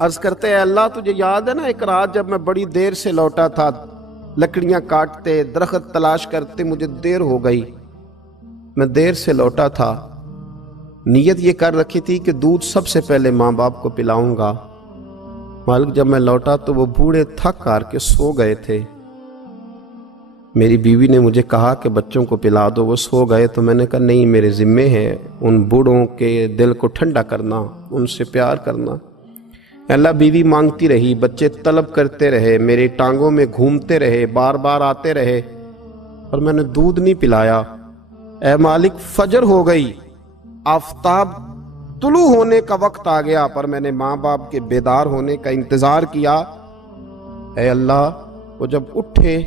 عرض کرتے ہیں اللہ تجھے یاد ہے نا ایک رات جب میں بڑی دیر سے لوٹا تھا، لکڑیاں کاٹتے، درخت تلاش کرتے، مجھے دیر ہو گئی، میں دیر سے لوٹا تھا، نیت یہ کر رکھی تھی کہ دودھ سب سے پہلے ماں باپ کو پلاؤں گا۔ مالک جب میں لوٹا تو وہ بوڑھے تھک ہار کے سو گئے تھے۔ میری بیوی نے مجھے کہا کہ بچوں کو پلا دو، وہ سو گئے، تو میں نے کہا نہیں، میرے ذمے ہے ان بوڑھوں کے دل کو ٹھنڈا کرنا، ان سے پیار کرنا۔ اللہ بیوی مانگتی رہی، بچے طلب کرتے رہے، میری ٹانگوں میں گھومتے رہے، بار بار آتے رہے، اور میں نے دودھ نہیں پلایا۔ اے مالک فجر ہو گئی، آفتاب طلوع ہونے کا وقت آ گیا، پر میں نے ماں باپ کے بیدار ہونے کا انتظار کیا۔ اے اللہ وہ جب اٹھے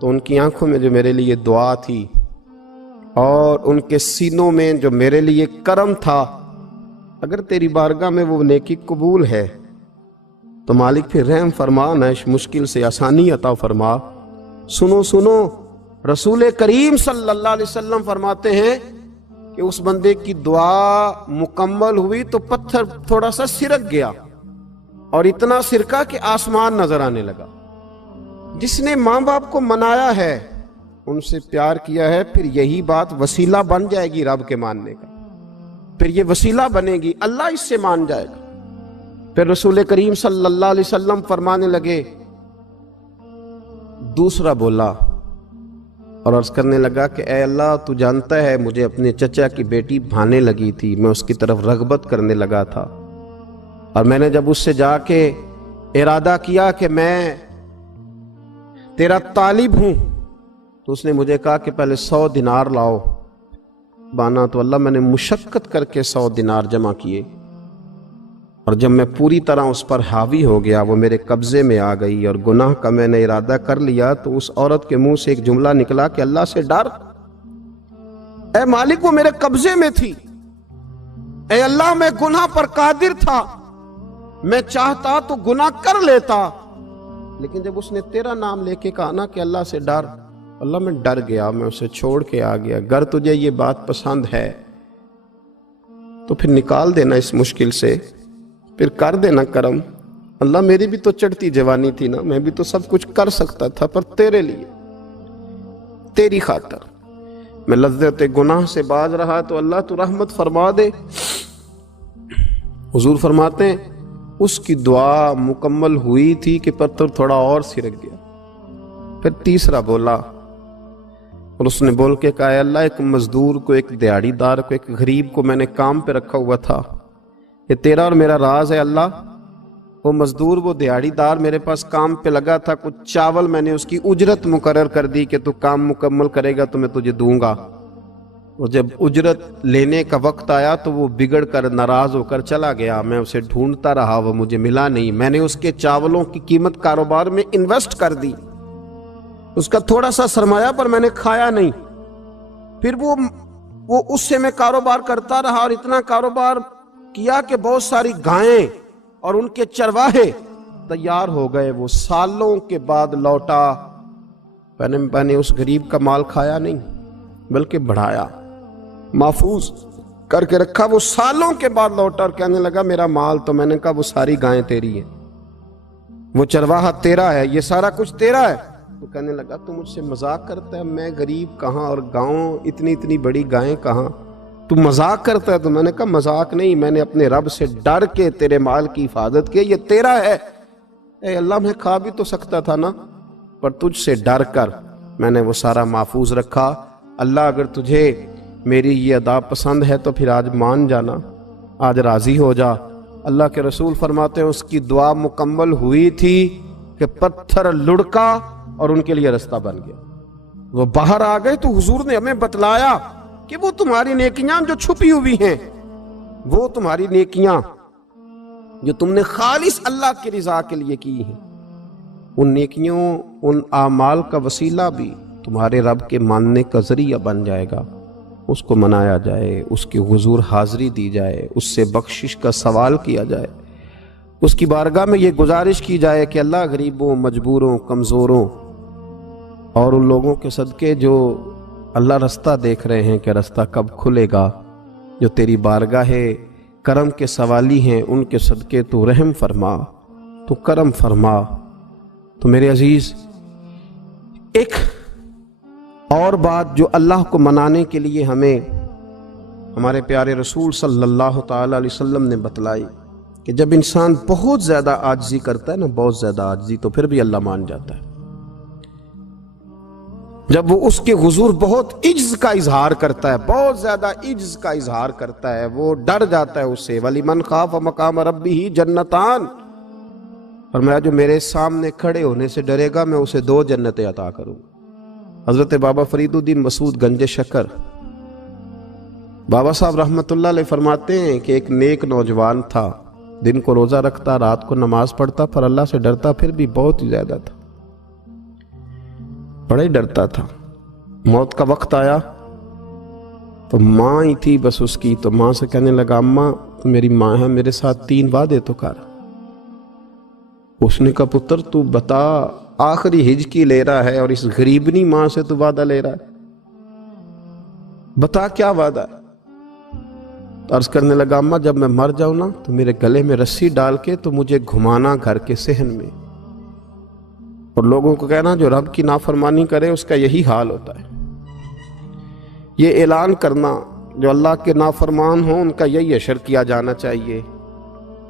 تو ان کی آنکھوں میں جو میرے لیے دعا تھی اور ان کے سینوں میں جو میرے لیے کرم تھا، اگر تیری بارگاہ میں وہ نیکی قبول ہے تو مالک پھر رحم فرما، نہ اس مشکل سے آسانی عطا فرما۔ سنو سنو، رسول کریم صلی اللہ علیہ وسلم فرماتے ہیں کہ اس بندے کی دعا مکمل ہوئی تو پتھر تھوڑا سا سرک گیا، اور اتنا سرکا کہ آسمان نظر آنے لگا۔ جس نے ماں باپ کو منایا ہے، ان سے پیار کیا ہے، پھر یہی بات وسیلہ بن جائے گی رب کے ماننے کا، پھر یہ وسیلہ بنے گی، اللہ اس سے مان جائے گا۔ پھر رسول کریم صلی اللہ علیہ وسلم فرمانے لگے، دوسرا بولا اور عرض کرنے لگا کہ اے اللہ تو جانتا ہے مجھے اپنے چچا کی بیٹی بھانے لگی تھی، میں اس کی طرف رغبت کرنے لگا تھا، اور میں نے جب اس سے جا کے ارادہ کیا کہ میں تیرا طالب ہوں، تو اس نے مجھے کہا کہ پہلے 100 دینار لاؤ۔ بانا تو اللہ میں نے مشقت کر کے 100 دینار جمع کیے، اور جب میں پوری طرح اس پر حاوی ہو گیا، وہ میرے قبضے میں آ گئی اور گناہ کا میں نے ارادہ کر لیا، تو اس عورت کے منہ سے ایک جملہ نکلا کہ اللہ سے ڈر۔ اے مالک وہ میرے قبضے میں تھی، اے اللہ میں گناہ پر قادر تھا، میں چاہتا تو گناہ کر لیتا، لیکن جب اس نے تیرا نام لے کے کہا نا کہ اللہ سے ڈر، اللہ میں ڈر گیا، میں اسے چھوڑ کے آ گیا۔ اگر تجھے یہ بات پسند ہے تو پھر نکال دینا اس مشکل سے، پھر کر دینا کرم۔ اللہ میری بھی تو چڑھتی جوانی تھی نا، میں بھی تو سب کچھ کر سکتا تھا، پر تیرے لیے، تیری خاطر میں لذت گناہ سے باز رہا، تو اللہ تو رحمت فرما دے۔ حضور فرماتے ہیں اس کی دعا مکمل ہوئی تھی کہ پتھر تھوڑا اور سرک گیا۔ پھر تیسرا بولا اور اس نے بول کے کہا، اے اللہ ایک مزدور کو، ایک دیہڑی دار کو، ایک غریب کو میں نے کام پہ رکھا ہوا تھا، یہ تیرا اور میرا راز ہے اللہ۔ وہ مزدور، وہ دیہڑی دار میرے پاس کام پہ لگا تھا، کچھ چاول میں نے اس کی اجرت مقرر کر دی کہ تو کام مکمل کرے گا تو میں تجھے دوں گا، اور جب اجرت لینے کا وقت آیا تو وہ بگڑ کر ناراض ہو کر چلا گیا، میں اسے ڈھونڈتا رہا، وہ مجھے ملا نہیں، میں نے اس کے چاولوں کی قیمت کاروبار میں انویسٹ کر دی، اس کا تھوڑا سا سرمایہ پر میں نے کھایا نہیں، پھر وہ اس سے میں کاروبار کرتا رہا، اور اتنا کاروبار کیا کہ بہت ساری گائیں اور ان کے چرواہے تیار ہو گئے، وہ سالوں کے بعد لوٹا، میں نے اس غریب کا مال کھایا نہیں بلکہ بڑھایا، محفوظ کر کے رکھا، وہ سالوں کے بعد لوٹا اور کہنے لگا میرا مال، تو میں نے کہا وہ ساری گائیں تیری ہیں، وہ چرواہا تیرا ہے، یہ سارا کچھ تیرا ہے۔ تو کہنے لگا تو مجھ سے مذاق کرتا ہے، میں غریب کہاں اور گاؤں اتنی بڑی گائیں کہاں، تو مذاق کرتا ہے؟ تو میں نے کہا مذاق نہیں، میں نے اپنے رب سے ڈر کے تیرے مال کی حفاظت کی، یہ تیرا ہے۔ اے اللہ میں کھا بھی تو سکتا تھا نا، پر تجھ سے ڈر کر میں نے وہ سارا محفوظ رکھا۔ اللہ اگر تجھے میری یہ ادا پسند ہے تو پھر آج مان جانا، آج راضی ہو جا۔ اللہ کے رسول فرماتے ہیں اس کی دعا مکمل ہوئی تھی کہ پتھر لڑکا اور ان کے لیے رستہ بن گیا، وہ باہر آ گئے۔ تو حضور نے ہمیں بتلایا کہ وہ تمہاری نیکیاں جو چھپی ہوئی ہیں، وہ تمہاری نیکیاں جو تم نے خالص اللہ کی رضا کے لیے کی ہیں، ان نیکیوں، ان اعمال کا وسیلہ بھی تمہارے رب کے ماننے کا ذریعہ بن جائے گا، اس کو منایا جائے، اس کے حضور حاضری دی جائے، اس سے بخشش کا سوال کیا جائے، اس کی بارگاہ میں یہ گزارش کی جائے کہ اللہ غریبوں، مجبوروں، کمزوروں اور ان لوگوں کے صدقے جو اللہ رستہ دیکھ رہے ہیں کہ رستہ کب کھلے گا، جو تیری بارگاہ کرم کے سوالی ہیں، ان کے صدقے تو رحم فرما، تو کرم فرما۔ تو میرے عزیز، ایک اور بات جو اللہ کو منانے کے لیے ہمیں ہمارے پیارے رسول صلی اللہ تعالی علیہ وسلم نے بتلائی کہ جب انسان بہت زیادہ عاجزی کرتا ہے نا، بہت زیادہ عاجزی، تو پھر بھی اللہ مان جاتا ہے۔ جب وہ اس کے حضور بہت عجز کا اظہار کرتا ہے، بہت زیادہ عجز کا اظہار کرتا ہے، وہ ڈر جاتا ہے اس سے۔ وَلِمَنْ خَافَ مَقَامَ رَبِّهِ جَنَّتَانِ، فرمایا جو میرے سامنے کھڑے ہونے سے ڈرے گا میں اسے 2 جنتیں عطا کروں۔ حضرت بابا فرید الدین مسعود گنج شکر بابا صاحب رحمۃ اللہ علیہ فرماتے ہیں کہ ایک نیک نوجوان تھا، دن کو روزہ رکھتا، رات کو نماز پڑھتا، پر اللہ سے ڈرتا پھر بھی بہت ہی زیادہ تھا، بڑا ہی ڈرتا تھا۔ موت کا وقت آیا تو ماں ہی تھی بس اس کی، تو ماں سے کہنے لگا اماں تو میری ماں ہے، میرے ساتھ 3 وعدے تو کر۔ اس نے کہا پتر تو بتا، آخری ہجکی لے رہا ہے اور اس غریبنی ماں سے تو وعدہ لے رہا ہے، بتا کیا وعدہ ہے؟ تو عرض کرنے لگا اماں جب میں مر جاؤں نا تو میرے گلے میں رسی ڈال کے تو مجھے گھمانا گھر کے صحن میں، اور لوگوں کو کہنا جو رب کی نافرمانی کرے اس کا یہی حال ہوتا ہے۔ یہ اعلان کرنا جو اللہ کے نافرمان ہوں ان کا یہی اشر کیا جانا چاہیے۔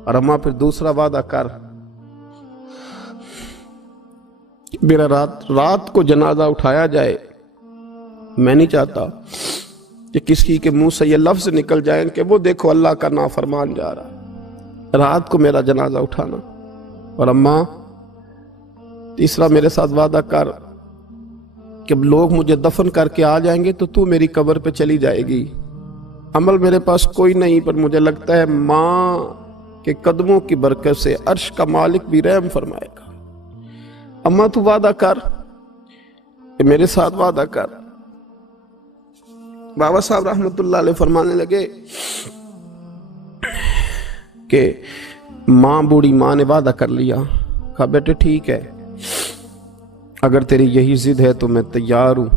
اور اماں پھر دوسرا وعدہ کر، میرا رات کو جنازہ اٹھایا جائے، میں نہیں چاہتا کہ کسی کے منہ سے یہ لفظ نکل جائیں کہ وہ دیکھو اللہ کا نافرمان جا رہا ہے، رات کو میرا جنازہ اٹھانا۔ اور اماں تیسرا میرے ساتھ وعدہ کر کہ لوگ مجھے دفن کر کے آ جائیں گے تو میری قبر پہ چلی جائے گی، عمل میرے پاس کوئی نہیں، پر مجھے لگتا ہے ماں کے قدموں کی برکت سے عرش کا مالک بھی رحم فرمائے گا۔ اماں تو وعدہ کر کہ میرے ساتھ وعدہ کر۔ بابا صاحب رحمۃ اللہ علیہ فرمانے لگے کہ ماں بوڑھی ماں نے وعدہ کر لیا، کہا بیٹے ٹھیک ہے، اگر تیری یہی ضد ہے تو میں تیار ہوں۔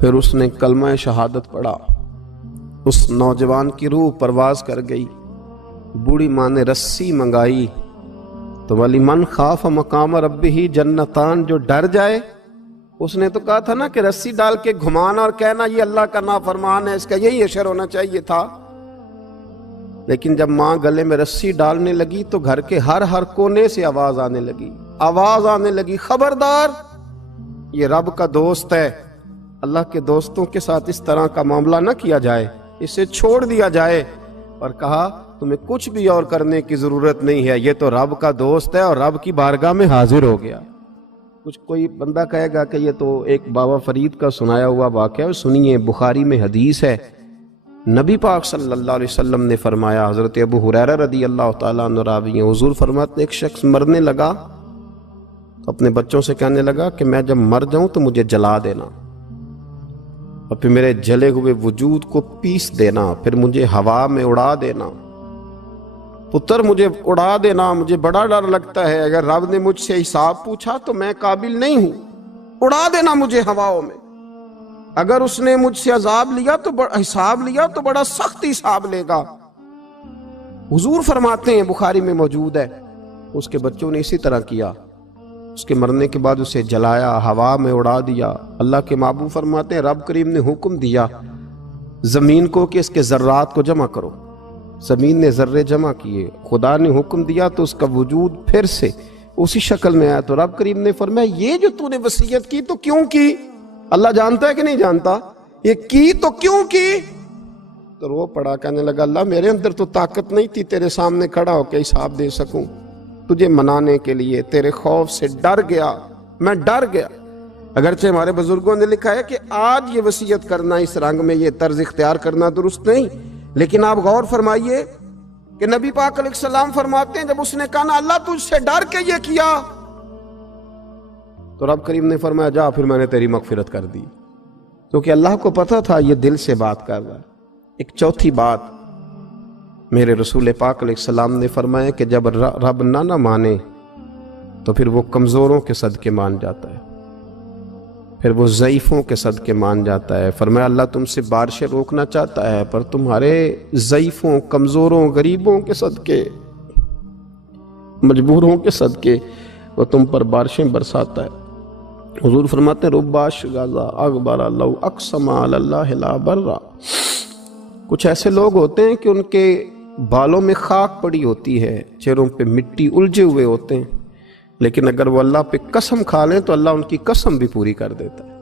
پھر اس نے کلمہ شہادت پڑھا، اس نوجوان کی روح پرواز کر گئی، بوڑھی ماں نے رسی منگائی تو وَلِمَنْ خَافَ مَقَامَ رَبِّهِ جَنَّتَانِ، جو ڈر جائے، اس نے تو کہا تھا نا کہ رسی ڈال کے گھمانا اور کہنا یہ اللہ کا نافرمان ہے، اس کا یہی اشر ہونا چاہیے تھا۔ لیکن جب ماں گلے میں رسی ڈالنے لگی تو گھر کے ہر کونے سے آواز آنے لگی، خبردار یہ رب کا دوست ہے، اللہ کے دوستوں کے ساتھ اس طرح کا معاملہ نہ کیا جائے، اسے چھوڑ دیا جائے۔ اور کہا تمہیں کچھ بھی اور کرنے کی ضرورت نہیں ہے، یہ تو رب کا دوست ہے اور رب کی بارگاہ میں حاضر ہو گیا۔ کچھ کوئی بندہ کہے گا کہ یہ تو ایک بابا فرید کا سنایا ہوا واقعہ ہے، سنیے، بخاری میں حدیث ہے، نبی پاک صلی اللہ علیہ وسلم نے فرمایا، حضرت ابو ہریرہ رضی اللہ تعالیٰ عنہ راوی ہیں، حضور فرماتے ایک شخص مرنے لگا تو اپنے بچوں سے کہنے لگا کہ میں جب مر جاؤں تو مجھے جلا دینا، اور پھر میرے جلے ہوئے وجود کو پیس دینا، پھر مجھے ہوا میں اڑا دینا۔ پتر مجھے اڑا دینا، مجھے بڑا ڈر لگتا ہے، اگر رب نے مجھ سے حساب پوچھا تو میں قابل نہیں ہوں، اڑا دینا مجھے ہواؤں میں۔ اگر اس نے مجھ سے عذاب لیا تو حساب لیا تو بڑا سخت حساب لے گا۔ حضور فرماتے ہیں، بخاری میں موجود ہے، اس کے بچوں نے اسی طرح کیا، اس کے مرنے کے بعد اسے جلایا، ہوا میں اڑا دیا۔ اللہ کے محبوب فرماتے ہیں رب کریم نے حکم دیا زمین کو کہ اس کے ذرات کو جمع کرو، زمین نے ذرے جمع کیے، خدا نے حکم دیا تو اس کا وجود پھر سے اسی شکل میں آیا۔ تو رب کریم نے فرمایا یہ جو تو نے وصیت کی تو کیوں کی؟ اللہ جانتا ہے کہ نہیں جانتا؟ یہ کی تو کیوں کی؟ تو رو پڑا، کہنے لگا اللہ میرے اندر تو طاقت نہیں تھی تیرے سامنے کھڑا ہو کے حساب دے سکوں، تجھے منانے کے لیے تیرے خوف سے ڈر گیا، میں ڈر گیا۔ اگرچہ ہمارے بزرگوں نے لکھا ہے کہ آج یہ وصیت کرنا، اس رنگ میں یہ طرز اختیار کرنا درست نہیں، لیکن آپ غور فرمائیے کہ نبی پاک علیہ السلام فرماتے ہیں جب اس نے کہا نا اللہ تجھ سے ڈر کے یہ کیا، تو رب کریم نے فرمایا جا پھر میں نے تیری مغفرت کر دی، کیونکہ اللہ کو پتا تھا یہ دل سے بات کر رہا ہے۔ ایک چوتھی بات میرے رسول پاک علیہ السلام نے فرمایا کہ جب رب نہ مانے تو پھر وہ کمزوروں کے صدقے مان جاتا ہے۔ پھر وہ ضعیفوں کے صدقے مان جاتا ہے۔ فرمایا اللہ تم سے بارشیں روکنا چاہتا ہے، پر تمہارے ضعیفوں، کمزوروں، غریبوں کے صدقے، مجبوروں کے صدقے وہ تم پر بارشیں برساتا ہے۔ حضور فرماتے ہیں رب اشغاذا اغبر لو اقسم علی اللہ لا برا۔ کچھ ایسے لوگ ہوتے ہیں کہ ان کے بالوں میں خاک پڑی ہوتی ہے، چہروں پہ مٹی الجھے ہوئے ہوتے ہیں، لیکن اگر وہ اللہ پہ قسم کھا لیں تو اللہ ان کی قسم بھی پوری کر دیتا ہے۔